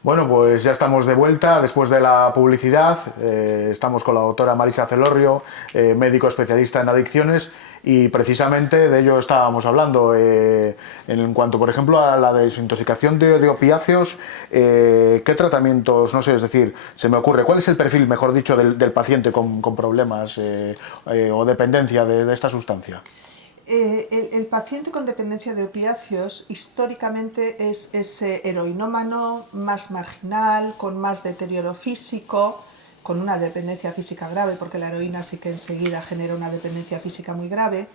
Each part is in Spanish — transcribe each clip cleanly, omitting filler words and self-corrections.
Bueno, pues ya estamos de vuelta después de la publicidad. Estamos con la doctora Marisa Celorrio, médico especialista en adicciones, y precisamente de ello estábamos hablando. En cuanto, por ejemplo, a la desintoxicación de opiáceos, ¿qué tratamientos, no sé, es decir, se me ocurre, cuál es el perfil, mejor dicho, del paciente con problemas o dependencia de esta sustancia? El paciente con dependencia de opiáceos históricamente es ese heroinómano más marginal, con más deterioro físico, con una dependencia física grave, porque la heroína sí que enseguida genera una dependencia física muy grave,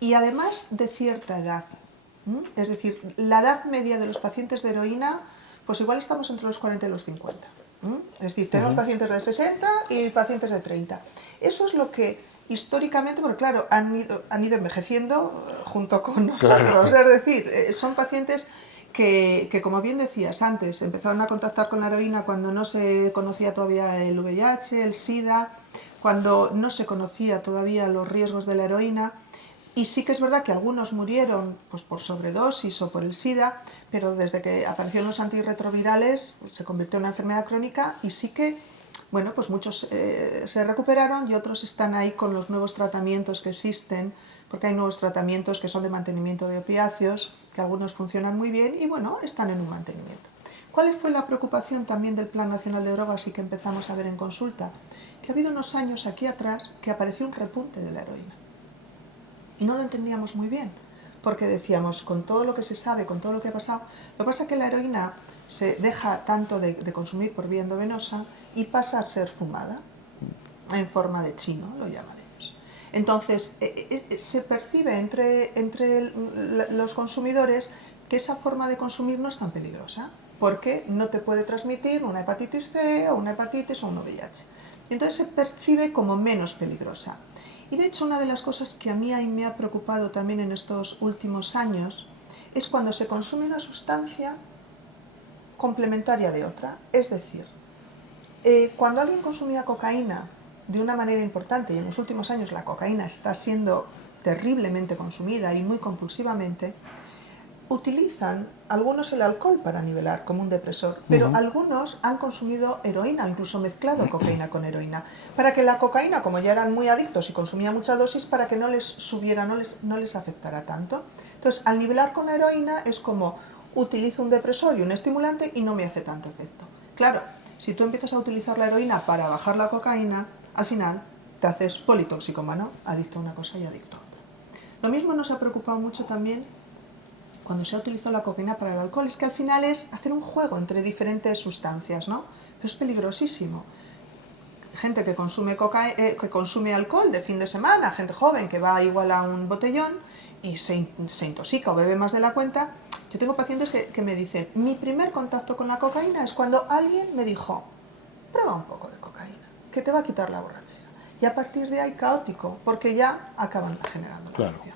y además de cierta edad. Es decir, la edad media de los pacientes de heroína, pues igual estamos entre los 40 y los 50. Es decir, tenemos pacientes de 60 y pacientes de 30. Eso es lo que históricamente, porque claro, han ido envejeciendo junto con Claro. nosotros. Es decir, son pacientes que, como bien decías antes, empezaron a contactar con la heroína cuando no se conocía todavía el VIH, el SIDA, cuando no se conocía todavía los riesgos de la heroína. Y sí que es verdad que algunos murieron pues, por sobredosis o por el SIDA, pero desde que aparecieron los antirretrovirales pues, se convirtió en una enfermedad crónica y sí que, bueno, pues muchos se recuperaron y otros están ahí con los nuevos tratamientos que existen, porque hay nuevos tratamientos que son de mantenimiento de opiáceos, que algunos funcionan muy bien y, bueno, están en un mantenimiento. ¿Cuál fue la preocupación también del Plan Nacional de Drogas y que empezamos a ver en consulta? Que ha habido unos años aquí atrás que apareció un repunte de la heroína y no lo entendíamos muy bien, porque decíamos, con todo lo que se sabe, con todo lo que ha pasado, lo que pasa es que la heroína se deja tanto de consumir por vía endovenosa y pasa a ser fumada, en forma de chino, lo llaman ellos. Entonces, se percibe entre los consumidores que esa forma de consumir no es tan peligrosa, porque no te puede transmitir una hepatitis C o una hepatitis o un VIH. Entonces se percibe como menos peligrosa. Y de hecho una de las cosas que a mí me ha preocupado también en estos últimos años es cuando se consume una sustancia complementaria de otra. Es decir, cuando alguien consumía cocaína de una manera importante, y en los últimos años la cocaína está siendo terriblemente consumida y muy compulsivamente, utilizan algunos el alcohol para nivelar como un depresor, pero algunos han consumido heroína o incluso mezclado cocaína con heroína, para que la cocaína, como ya eran muy adictos y consumían mucha dosis, para que no les subiera, no les afectara tanto. Entonces, al nivelar con la heroína es como utilizo un depresor y un estimulante y no me hace tanto efecto. Claro, si tú empiezas a utilizar la heroína para bajar la cocaína, al final te haces politoxicómano, adicto a una cosa y adicto a otra. Lo mismo nos ha preocupado mucho también cuando se ha utilizado la cocaína para el alcohol, es que al final es hacer un juego entre diferentes sustancias, ¿no? Pero es peligrosísimo. Gente que consume alcohol de fin de semana, gente joven que va igual a un botellón y se intoxica o bebe más de la cuenta. Yo tengo pacientes que me dicen, mi primer contacto con la cocaína es cuando alguien me dijo, prueba un poco de cocaína, que te va a quitar la borrachera. Y a partir de ahí caótico, porque ya acaban generando la Claro. adicción.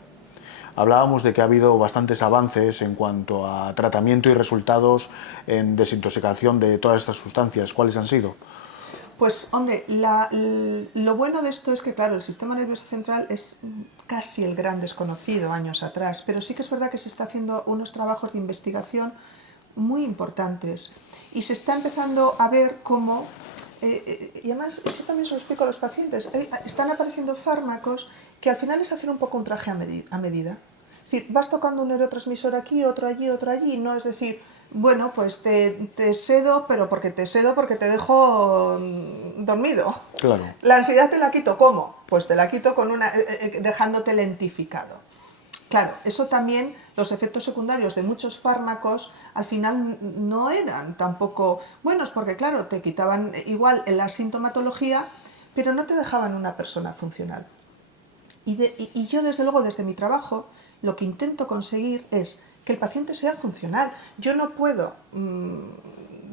Hablábamos de que ha habido bastantes avances en cuanto a tratamiento y resultados en desintoxicación de todas estas sustancias. ¿Cuáles han sido? Pues hombre, lo bueno de esto es que, claro, el sistema nervioso central es casi el gran desconocido años atrás, pero sí que es verdad que se está haciendo unos trabajos de investigación muy importantes y se está empezando a ver cómo, y además yo también se lo explico a los pacientes, están apareciendo fármacos que al final es hacer un poco un traje a medida. Es decir, vas tocando un neurotransmisor aquí, otro allí, no es decir, bueno, pues te sedo, pero porque te sedo porque te dejo dormido. Claro. La ansiedad te la quito, ¿cómo? Pues te la quito con dejándote lentificado. Claro, eso también, los efectos secundarios de muchos fármacos al final no eran tampoco buenos, porque claro, te quitaban igual la sintomatología, pero no te dejaban una persona funcional. Y yo, desde luego, desde mi trabajo, lo que intento conseguir es que el paciente sea funcional. Yo no puedo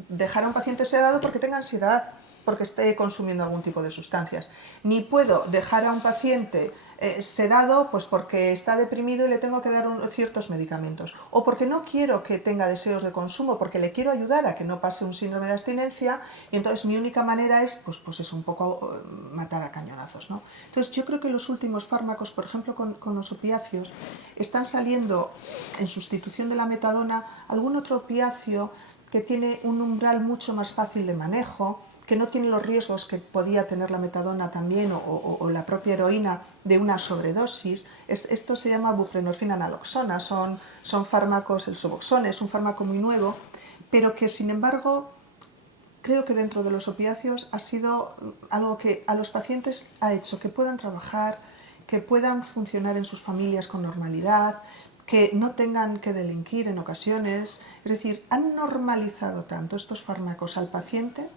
dejar a un paciente sedado porque tenga ansiedad, porque esté consumiendo algún tipo de sustancias. Ni puedo dejar a un paciente sedado pues porque está deprimido y le tengo que dar ciertos medicamentos. O porque no quiero que tenga deseos de consumo, porque le quiero ayudar a que no pase un síndrome de abstinencia y entonces mi única manera es pues es un poco matar a cañonazos, ¿no? Entonces yo creo que los últimos fármacos, por ejemplo con los opiáceos, están saliendo en sustitución de la metadona algún otro opiáceo que tiene un umbral mucho más fácil de manejo, que no tiene los riesgos que podía tener la metadona también o la propia heroína de una sobredosis. Esto se llama buprenorfina naloxona, son fármacos, el Suboxone es un fármaco muy nuevo, pero que sin embargo creo que dentro de los opiáceos ha sido algo que a los pacientes ha hecho que puedan trabajar, que puedan funcionar en sus familias con normalidad, que no tengan que delinquir en ocasiones. Es decir, han normalizado tanto estos fármacos al paciente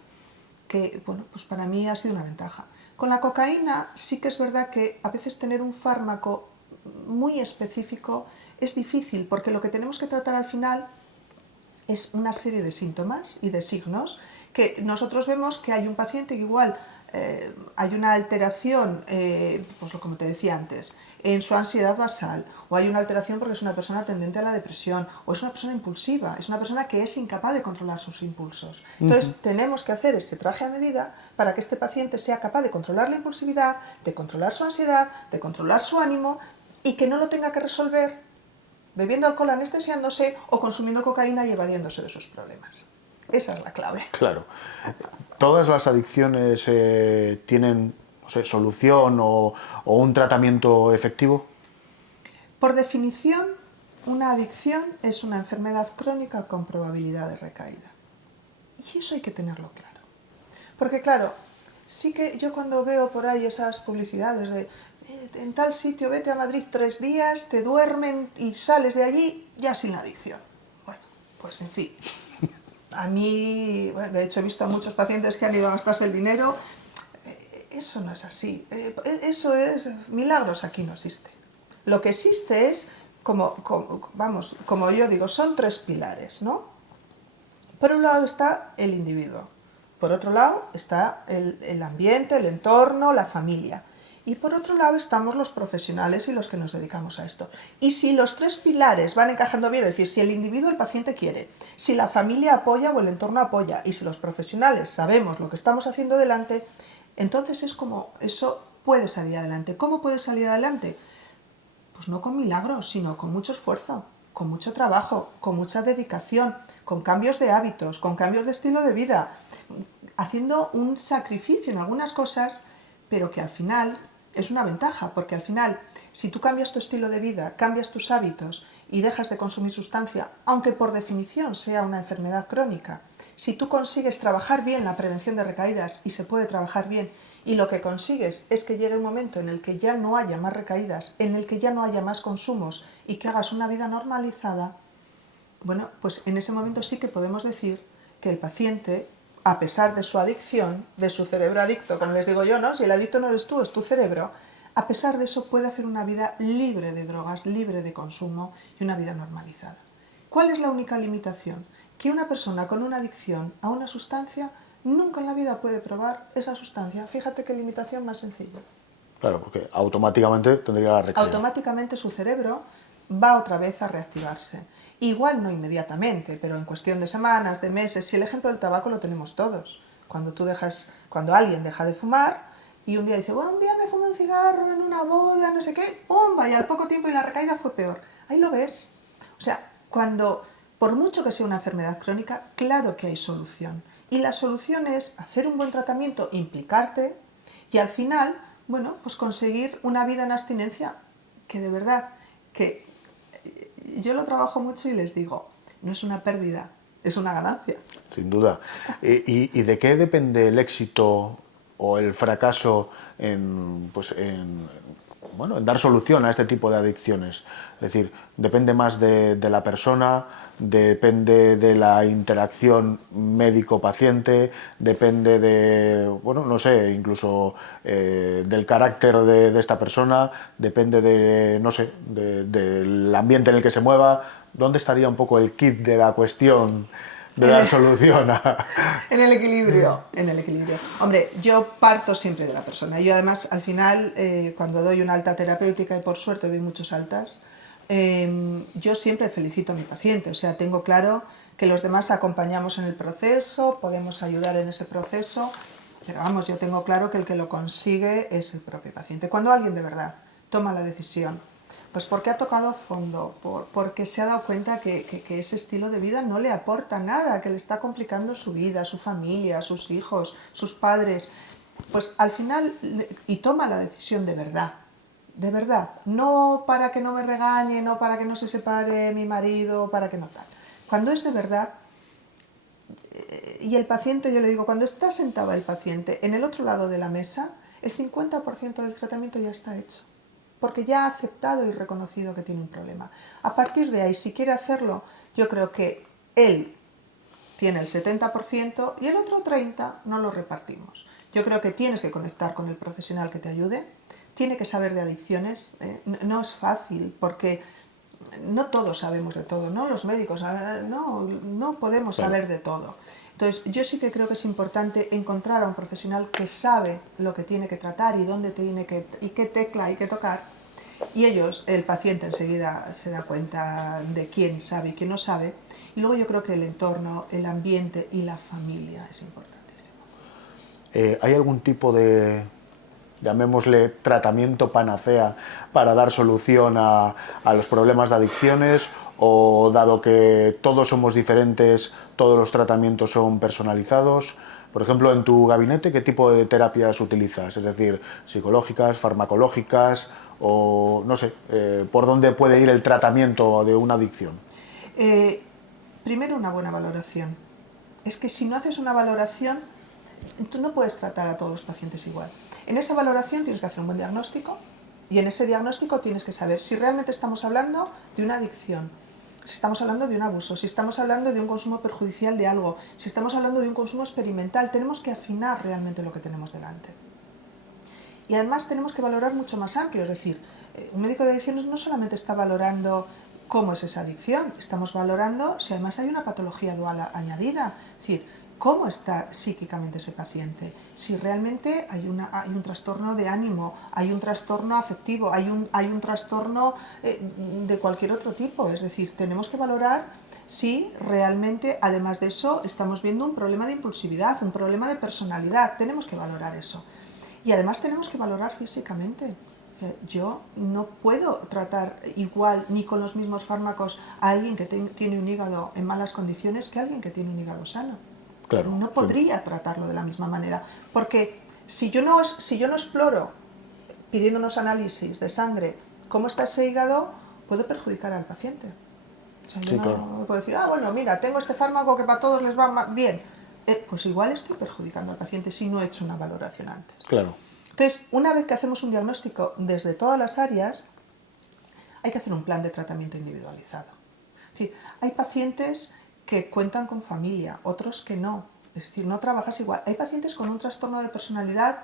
que, bueno, pues para mí ha sido una ventaja. Con la cocaína sí que es verdad que a veces tener un fármaco muy específico es difícil, porque lo que tenemos que tratar al final es una serie de síntomas y de signos que nosotros vemos que hay un paciente que igual hay una alteración, pues como te decía antes, en su ansiedad basal, o hay una alteración porque es una persona tendente a la depresión, o es una persona impulsiva, es una persona que es incapaz de controlar sus impulsos. Entonces tenemos que hacer ese traje a medida para que este paciente sea capaz de controlar la impulsividad, de controlar su ansiedad, de controlar su ánimo y que no lo tenga que resolver bebiendo alcohol anestesiándose o consumiendo cocaína y evadiéndose de sus problemas. Esa es la clave. Claro. ¿Todas las adicciones tienen, no sé, solución o un tratamiento efectivo? Por definición, una adicción es una enfermedad crónica con probabilidad de recaída. Y eso hay que tenerlo claro. Porque claro, sí que yo cuando veo por ahí esas publicidades de en tal sitio, vete a Madrid 3 días, te duermen y sales de allí ya sin la adicción. Bueno, pues en fin. A mí, bueno, de hecho he visto a muchos pacientes que han ido a gastarse el dinero. Eso no es así. Eso es, milagros aquí no existe. Lo que existe es, como yo digo, son 3 pilares, ¿no? Por un lado está el individuo, por otro lado está el ambiente, el entorno, la familia. Y por otro lado estamos los profesionales y los que nos dedicamos a esto. Y si los 3 pilares van encajando bien, es decir, si el individuo, el paciente quiere, si la familia apoya o el entorno apoya, y si los profesionales sabemos lo que estamos haciendo delante, entonces es como eso puede salir adelante. ¿Cómo puede salir adelante? Pues no con milagros, sino con mucho esfuerzo, con mucho trabajo, con mucha dedicación, con cambios de hábitos, con cambios de estilo de vida, haciendo un sacrificio en algunas cosas, pero que al final es una ventaja, porque al final, si tú cambias tu estilo de vida, cambias tus hábitos y dejas de consumir sustancia, aunque por definición sea una enfermedad crónica, si tú consigues trabajar bien la prevención de recaídas, y se puede trabajar bien, y lo que consigues es que llegue un momento en el que ya no haya más recaídas, en el que ya no haya más consumos y que hagas una vida normalizada, bueno, pues en ese momento sí que podemos decir que el paciente, a pesar de su adicción, de su cerebro adicto, como les digo yo, ¿no? Si el adicto no eres tú, es tu cerebro, a pesar de eso puede hacer una vida libre de drogas, libre de consumo y una vida normalizada. ¿Cuál es la única limitación? Que una persona con una adicción a una sustancia nunca en la vida puede probar esa sustancia. Fíjate qué limitación más sencilla. Claro, porque automáticamente tendría la recaída. Automáticamente su cerebro va otra vez a reactivarse. Igual no inmediatamente, pero en cuestión de semanas, de meses. Si el ejemplo del tabaco lo tenemos todos. Cuando alguien deja de fumar y un día dice, bueno, un día me fumé un cigarro en una boda, no sé qué, ¡pumba! Y al poco tiempo y la recaída fue peor. Ahí lo ves. O sea, por mucho que sea una enfermedad crónica, claro que hay solución. Y la solución es hacer un buen tratamiento, implicarte y al final, bueno, pues conseguir una vida en abstinencia que de verdad, que yo lo trabajo mucho y les digo, no es una pérdida, es una ganancia. Sin duda. ¿Y de qué depende el éxito o el fracaso bueno, en dar solución a este tipo de adicciones? Es decir, depende más de la persona, depende de la interacción médico-paciente, depende de, bueno, no sé, incluso del carácter de esta persona, depende de, no sé, del ambiente en el que se mueva. ¿Dónde estaría un poco el kit de la cuestión de dar solución a... En el equilibrio, en el equilibrio. Hombre, yo parto siempre de la persona. Yo además, al final, cuando doy una alta terapéutica, y por suerte doy muchas altas, yo siempre felicito a mi paciente. O sea, tengo claro que los demás acompañamos en el proceso, podemos ayudar en ese proceso, pero vamos, yo tengo claro que el que lo consigue es el propio paciente. Cuando alguien de verdad toma la decisión Pues porque ha tocado fondo, porque se ha dado cuenta que ese estilo de vida no le aporta nada, que le está complicando su vida, su familia, sus hijos, sus padres. Pues al final, y toma la decisión de verdad, no para que no me regañe, no para que no se separe mi marido, para que no tal. Cuando es de verdad, y el paciente, yo le digo, cuando está sentado el paciente en el otro lado de la mesa, el 50% del tratamiento ya está hecho, porque ya ha aceptado y reconocido que tiene un problema. A partir de ahí, si quiere hacerlo, yo creo que él tiene el 70% y el otro 30% no lo repartimos. Yo creo que tienes que conectar con el profesional que te ayude, tiene que saber de adicciones, no es fácil porque no todos sabemos de todo, no los médicos, no podemos saber de todo. Entonces, yo sí que creo que es importante encontrar a un profesional que sabe lo que tiene que tratar y dónde tiene que, y qué tecla hay que tocar. Y el paciente enseguida se da cuenta de quién sabe y quién no sabe. Y luego yo creo que el entorno, el ambiente y la familia es importantísimo. ¿Hay algún tipo de, llamémosle, tratamiento panacea para dar solución a los problemas de adicciones? ¿O dado que todos somos diferentes, todos los tratamientos son personalizados? Por ejemplo, en tu gabinete, ¿qué tipo de terapias utilizas? Es decir, psicológicas, farmacológicas, o no sé, ¿por dónde puede ir el tratamiento de una adicción? Primero, una buena valoración. Es que si no haces una valoración, tú no puedes tratar a todos los pacientes igual. En esa valoración tienes que hacer un buen diagnóstico y en ese diagnóstico tienes que saber si realmente estamos hablando de una adicción, si estamos hablando de un abuso, si estamos hablando de un consumo perjudicial de algo, si estamos hablando de un consumo experimental. Tenemos que afinar realmente lo que tenemos delante. Y además tenemos que valorar mucho más amplio, es decir, un médico de adicciones no solamente está valorando cómo es esa adicción, estamos valorando si además hay una patología dual añadida, es decir, cómo está psíquicamente ese paciente, si realmente hay un trastorno de ánimo, hay un trastorno afectivo, hay un trastorno de cualquier otro tipo, es decir, tenemos que valorar si realmente, además de eso, estamos viendo un problema de impulsividad, un problema de personalidad, tenemos que valorar eso. Y además tenemos que valorar físicamente. Yo no puedo tratar igual ni con los mismos fármacos a alguien que tiene un hígado en malas condiciones que a alguien que tiene un hígado sano. Claro, No sí. podría tratarlo de la misma manera, porque si yo no exploro pidiendo unos análisis de sangre cómo está ese hígado, puedo perjudicar al paciente. O sea, yo Sí, claro. no puedo decir, bueno, mira, tengo este fármaco que para todos les va bien. Pues igual estoy perjudicando al paciente si no he hecho una valoración antes. Claro. Entonces, una vez que hacemos un diagnóstico desde todas las áreas, hay que hacer un plan de tratamiento individualizado. Es decir, hay pacientes que cuentan con familia, otros que no. Es decir, no trabajas igual. Hay pacientes con un trastorno de personalidad,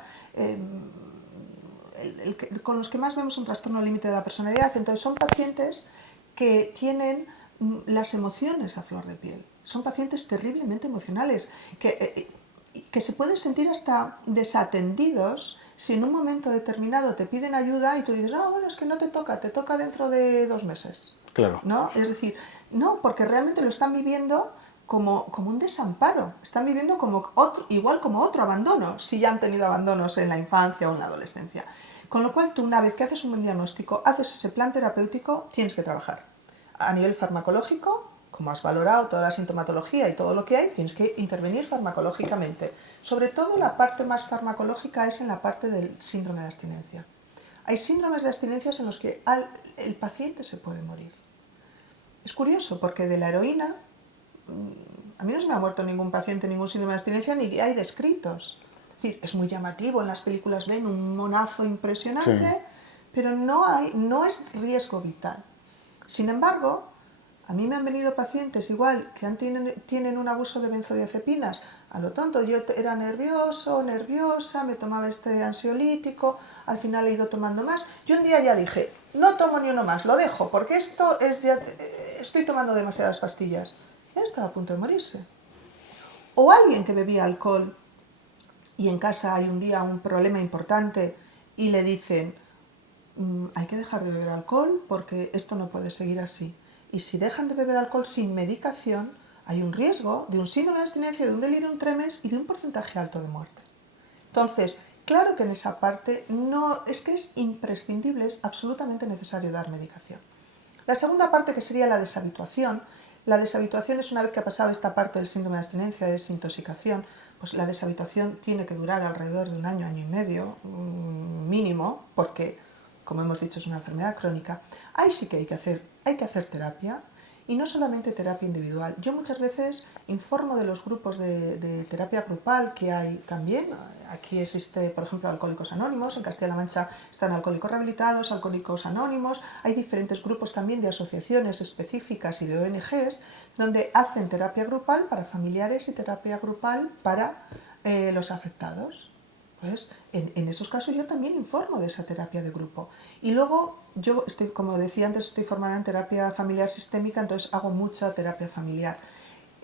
con los que más vemos un trastorno límite de la personalidad. Entonces, son pacientes que tienen las emociones a flor de piel. Son pacientes terriblemente emocionales, que se pueden sentir hasta desatendidos si en un momento determinado te piden ayuda y tú dices, bueno, es que no te toca dentro de 2 meses. Claro. ¿No? Es decir, no, porque realmente lo están viviendo como un desamparo, están viviendo igual como otro abandono, si ya han tenido abandonos en la infancia o en la adolescencia. Con lo cual, tú una vez que haces un buen diagnóstico, haces ese plan terapéutico, tienes que trabajar a nivel farmacológico. Como has valorado toda la sintomatología y todo lo que hay, tienes que intervenir farmacológicamente. Sobre todo la parte más farmacológica es en la parte del síndrome de abstinencia. Hay síndromes de abstinencia en los que el paciente se puede morir. Es curioso porque de la heroína, a mí no se me ha muerto ningún paciente, ningún síndrome de abstinencia, ni hay descritos. Es decir, es muy llamativo, en las películas ven un monazo impresionante, sí, pero no es riesgo vital. Sin embargo, a mí me han venido pacientes igual que tienen un abuso de benzodiazepinas. A lo tonto, yo era nerviosa, me tomaba este ansiolítico, al final he ido tomando más. Y un día ya dije, no tomo ni uno más, lo dejo, porque esto es ya, estoy tomando demasiadas pastillas. Y él estaba a punto de morirse. O alguien que bebía alcohol y en casa hay un día un problema importante y le dicen, hay que dejar de beber alcohol porque esto no puede seguir así. Y si dejan de beber alcohol sin medicación, hay un riesgo de un síndrome de abstinencia, de un delirium tremens y de un porcentaje alto de muerte. Entonces, Claro que en esa parte no, es que es imprescindible, es absolutamente necesario dar medicación. La segunda parte, que sería la deshabituación es una vez que ha pasado esta parte del síndrome de abstinencia, de desintoxicación, pues la deshabituación tiene que durar alrededor de un año, año y medio mínimo, porque, como hemos dicho, es una enfermedad crónica. Ahí sí que hay que hacer terapia, y no solamente terapia individual. Yo muchas veces informo de los grupos de terapia grupal que hay también. Aquí existe, por ejemplo, Alcohólicos Anónimos, en Castilla-La Mancha están Alcohólicos Rehabilitados, Alcohólicos Anónimos. Hay diferentes grupos también de asociaciones específicas y de ONGs donde hacen terapia grupal para familiares y terapia grupal para los afectados. Pues en esos casos yo también informo de esa terapia de grupo. Y luego yo estoy, como decía antes, estoy formada en terapia familiar sistémica, entonces hago mucha terapia familiar.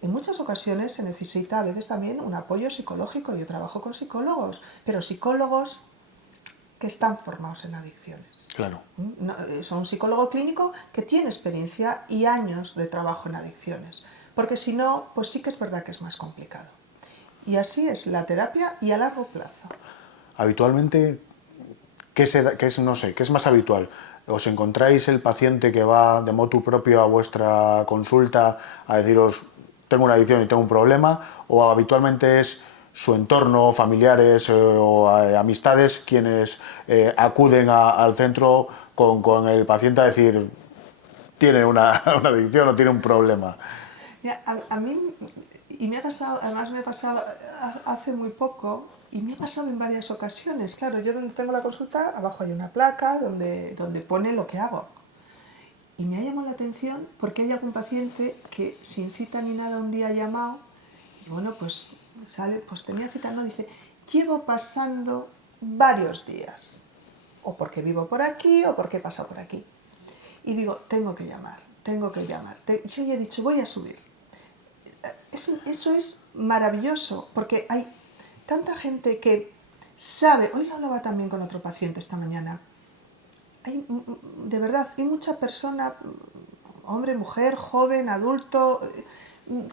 En muchas ocasiones se necesita a veces también un apoyo psicológico. Yo trabajo con psicólogos, pero psicólogos que están formados en adicciones. Claro. No, son un psicólogo clínico que tiene experiencia y años de trabajo en adicciones, porque si no, pues sí que es verdad que es más complicado. Y así es la terapia y a largo plazo. Habitualmente, no sé, ¿qué es más habitual? ¿Os encontráis el paciente que va de motu propio a vuestra consulta a deciros, tengo una adicción y tengo un problema? ¿O habitualmente es su entorno, familiares o amistades quienes acuden al centro con el paciente a decir, tiene una adicción o tiene un problema? Mira, a mí, y me ha pasado, además me ha pasado hace muy poco, y me ha pasado en varias ocasiones. Claro, yo donde tengo la consulta, abajo hay una placa donde pone lo que hago. Y me ha llamado la atención porque hay algún paciente que sin cita ni nada un día ha llamado, y bueno, pues sale, pues tenía cita, no, dice, llevo pasando varios días, o porque vivo por aquí, o porque he pasado por aquí. Y digo, tengo que llamar, tengo que llamar. Yo ya he dicho, voy a subir. Eso es maravilloso, porque hay tanta gente que sabe, hoy lo hablaba también con otro paciente esta mañana, de verdad, hay mucha persona, hombre, mujer, joven, adulto,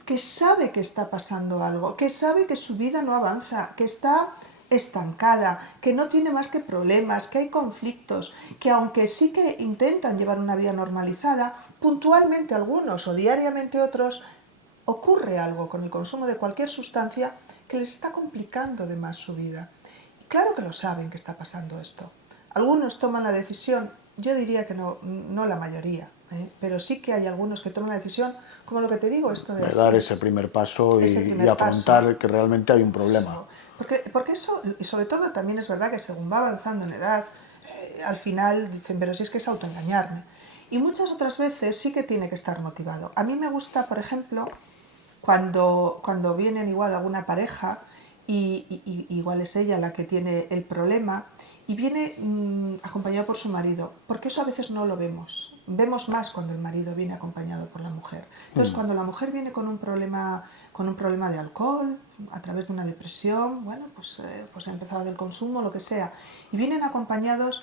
que sabe que está pasando algo, que sabe que su vida no avanza, que está estancada, que no tiene más que problemas, que hay conflictos, que aunque sí que intentan llevar una vida normalizada, puntualmente algunos o diariamente otros, ocurre algo con el consumo de cualquier sustancia que les está complicando de más su vida. Claro que lo saben que está pasando esto. Algunos toman la decisión, yo diría que no la mayoría, pero sí que hay algunos que toman la decisión, como lo que te digo, esto de De así. dar ese primer paso Ese y primer afrontar paso. que realmente hay un problema. Eso. Porque eso, y sobre todo también es verdad que según va avanzando en edad, al final dicen, pero si es que es autoengañarme. Y muchas otras veces sí que tiene que estar motivado. A mí me gusta, por ejemplo, cuando vienen igual alguna pareja y igual es ella la que tiene el problema y viene acompañado por su marido, porque eso a veces no lo vemos. Vemos más cuando el marido viene acompañado por la mujer. Entonces, cuando la mujer viene con un problema de alcohol, a través de una depresión, bueno, pues ha empezado del consumo, lo que sea, y vienen acompañados.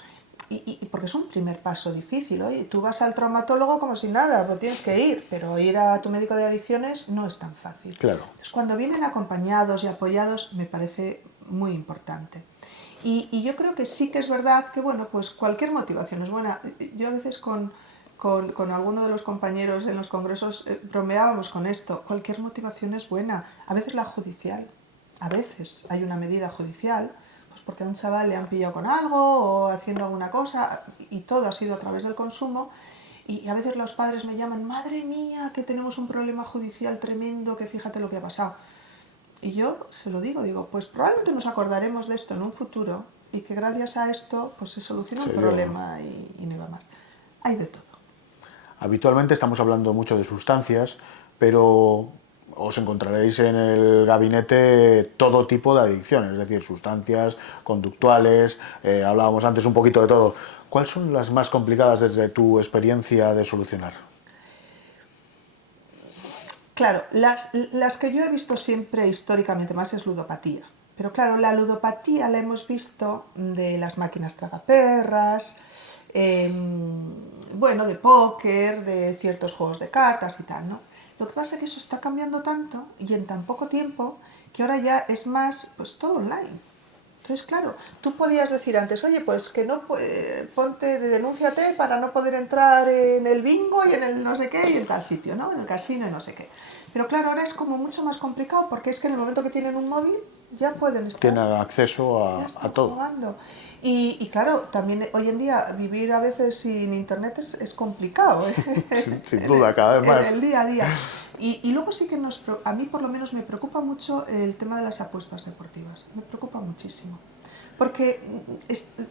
Porque es un primer paso difícil. Oye, tú vas al traumatólogo como si nada, pues tienes que ir, pero ir a tu médico de adicciones no es tan fácil. Claro. Entonces, cuando vienen acompañados y apoyados, me parece muy importante. Y yo creo que sí que es verdad que, bueno, pues cualquier motivación es buena. Yo a veces con alguno de los compañeros en los congresos bromeábamos con esto. Cualquier motivación es buena. A veces la judicial. A veces hay una medida judicial, pues porque a un chaval le han pillado con algo o haciendo alguna cosa y todo ha sido a través del consumo. Y a veces los padres me llaman, madre mía, que tenemos un problema judicial tremendo, que fíjate lo que ha pasado. Y yo se lo digo, pues probablemente nos acordaremos de esto en un futuro y que gracias a esto pues se soluciona un problema y no va más. Hay de todo. Habitualmente estamos hablando mucho de sustancias, pero os encontraréis en el gabinete todo tipo de adicciones, es decir, sustancias, conductuales, hablábamos antes un poquito de todo. ¿Cuáles son las más complicadas desde tu experiencia de solucionar? Claro, las que yo he visto siempre históricamente más es ludopatía. Pero claro, la ludopatía la hemos visto de las máquinas tragaperras, bueno, de póker, de ciertos juegos de cartas y tal, ¿no? Lo que pasa es que eso está cambiando tanto y en tan poco tiempo que ahora ya es más, pues todo online. Entonces, claro, tú podías decir antes, oye, pues que no, denúnciate para no poder entrar en el bingo y en el no sé qué y en tal sitio, ¿no? En el casino y no sé qué. Pero claro, ahora es como mucho más complicado porque es que en el momento que tienen un móvil ya pueden estar, Tiene acceso ya a están todo. jugando. Y claro, también hoy en día vivir a veces sin internet es complicado, ¿eh? Sin duda, cada vez En más. el día a día. Y luego sí que a mí por lo menos me preocupa mucho el tema de las apuestas deportivas. Me preocupa muchísimo. Porque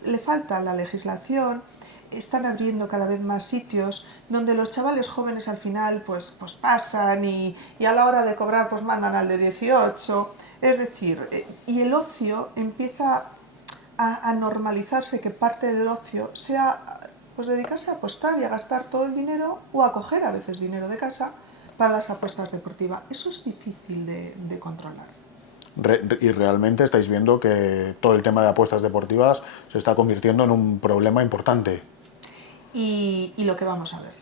le falta la legislación, están abriendo cada vez más sitios donde los chavales jóvenes al final pues pasan y a la hora de cobrar pues mandan al de 18. Es decir, y el ocio empieza a normalizarse, que parte del ocio sea pues dedicarse a apostar y a gastar todo el dinero o a coger a veces dinero de casa para las apuestas deportivas. Eso es difícil de controlar. Y realmente estáis viendo que todo el tema de apuestas deportivas se está convirtiendo en un problema importante. Y lo que vamos a ver.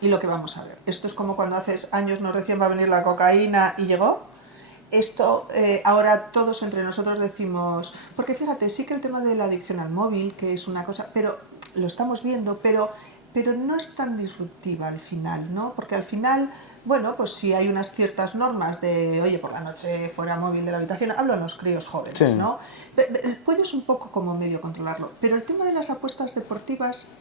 Y lo que vamos a ver. Esto es como cuando hace años nos decían va a venir la cocaína y llegó. Esto ahora todos entre nosotros decimos, porque fíjate, sí que el tema de la adicción al móvil, que es una cosa, pero lo estamos viendo, pero no es tan disruptiva al final, ¿no? Porque al final, bueno, pues si hay unas ciertas normas de, oye, por la noche fuera móvil de la habitación, hablo de los críos Sí, jóvenes, ¿no? Puedes un poco como medio controlarlo, pero el tema de las apuestas deportivas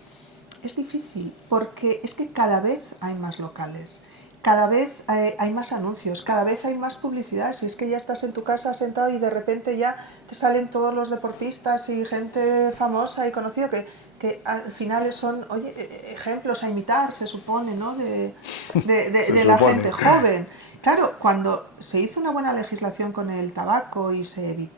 es difícil porque es que cada vez hay más locales, cada vez hay más anuncios, cada vez hay más publicidad. Si es que ya estás en tu casa sentado y de repente ya te salen todos los deportistas y gente famosa y conocida que al final son, oye, ejemplos a imitar, se supone, ¿no? se De la supone. gente joven. Claro, cuando se hizo una buena legislación con el tabaco y se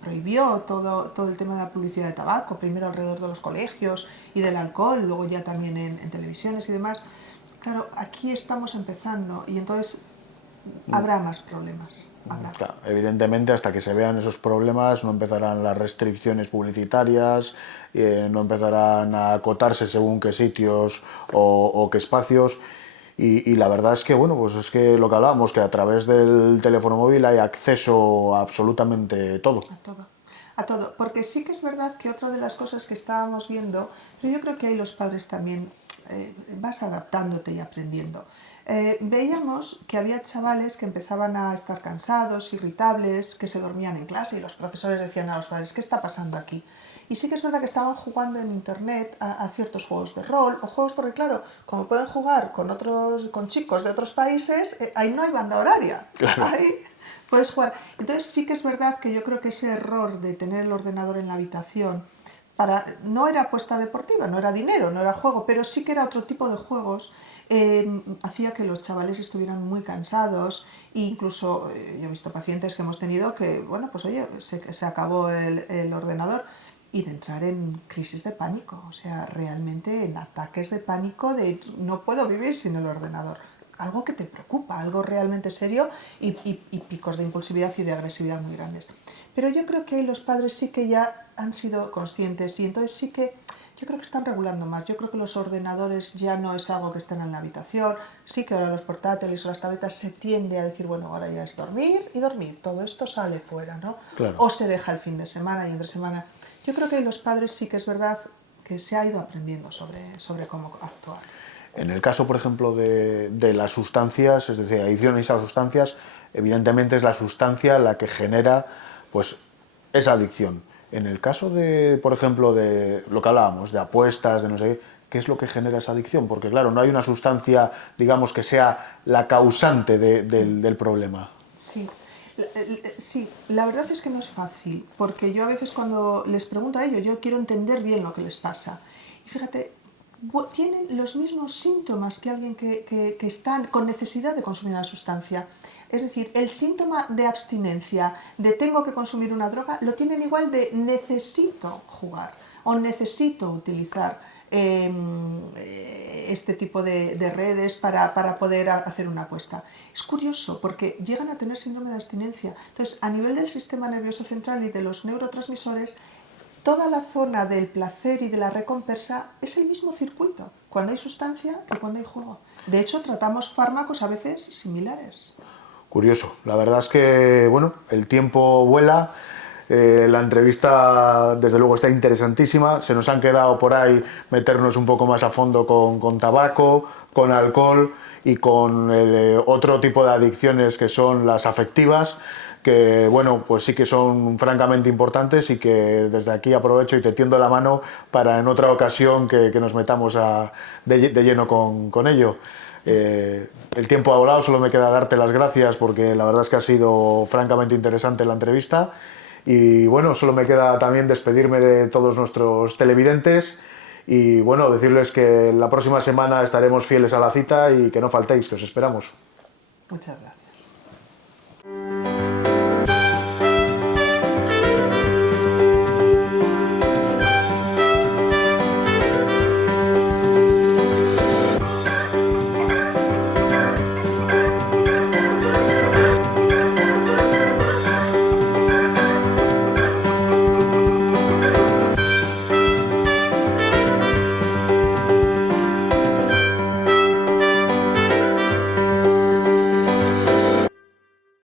prohibió todo el tema de la publicidad de tabaco, primero alrededor de los colegios y del alcohol, luego ya también en televisiones y demás, claro, aquí estamos empezando y entonces habrá más problemas. Habrá. Claro, evidentemente, hasta que se vean esos problemas, no empezarán las restricciones publicitarias, no empezarán a acotarse según qué sitios o qué espacios. Y la verdad es que, bueno, pues es que lo que hablábamos, que a través del teléfono móvil hay acceso a absolutamente todo. A todo. A todo. Porque sí que es verdad que otra de las cosas que estábamos viendo, pero yo creo que ahí los padres también vas adaptándote y aprendiendo. Veíamos que había chavales que empezaban a estar cansados, irritables, que se dormían en clase y los profesores decían a los padres, ¿qué está pasando aquí? Y sí que es verdad que estaban jugando en internet a ciertos juegos de rol o juegos porque claro, como pueden jugar con chicos de otros países, ahí no hay banda horaria. Claro. Ahí puedes jugar. Entonces sí que es verdad que yo creo que ese error de tener el ordenador en la habitación no era apuesta deportiva, no era dinero, no era juego, pero sí que era otro tipo de juegos, hacía que los chavales estuvieran muy cansados e incluso yo he visto pacientes que hemos tenido que, bueno, pues oye, se acabó el ordenador y de entrar en crisis de pánico, o sea, realmente en ataques de pánico de no puedo vivir sin el ordenador. Algo que te preocupa, algo realmente serio y picos de impulsividad y de agresividad muy grandes. Pero yo creo que los padres sí que ya han sido conscientes y entonces sí que yo creo que están regulando más. Yo creo que los ordenadores ya no es algo que estén en la habitación. Sí que ahora los portátiles o las tabletas se tiende a decir, bueno, ahora ya es dormir y dormir. Todo esto sale fuera, ¿no? Claro. O se deja el fin de semana y entre semana. Yo creo que los padres sí que es verdad que se ha ido aprendiendo sobre cómo actuar. En el caso, por ejemplo, de las sustancias, es decir, adicciones a sustancias, evidentemente es la sustancia la que genera pues, esa adicción. En el caso de, por ejemplo, de lo que hablábamos, de apuestas, de no sé qué es lo que genera esa adicción, porque claro, no hay una sustancia, digamos, que sea la causante del problema. Sí, sí, la verdad es que no es fácil, porque yo a veces cuando les pregunto a ellos, yo quiero entender bien lo que les pasa. Y fíjate, tienen los mismos síntomas que alguien que están con necesidad de consumir una sustancia. Es decir, el síntoma de abstinencia, de tengo que consumir una droga, lo tienen igual de necesito jugar o necesito utilizar este tipo de redes para poder hacer una apuesta. Es curioso porque llegan a tener síndrome de abstinencia. Entonces, a nivel del sistema nervioso central y de los neurotransmisores, toda la zona del placer y de la recompensa es el mismo circuito, cuando hay sustancia que cuando hay juego. De hecho, tratamos fármacos a veces similares. Curioso. La verdad es que, bueno, el tiempo vuela. La entrevista, desde luego, está interesantísima. Se nos han quedado por ahí meternos un poco más a fondo con tabaco, con alcohol y con otro tipo de adicciones que son las afectivas, que bueno, pues sí que son francamente importantes y que desde aquí aprovecho y te tiendo la mano para en otra ocasión que nos metamos de lleno con ello. El tiempo ha volado, solo me queda darte las gracias porque la verdad es que ha sido francamente interesante la entrevista y bueno, solo me queda también despedirme de todos nuestros televidentes y bueno, decirles que la próxima semana estaremos fieles a la cita y que no faltéis, que os esperamos. Muchas gracias.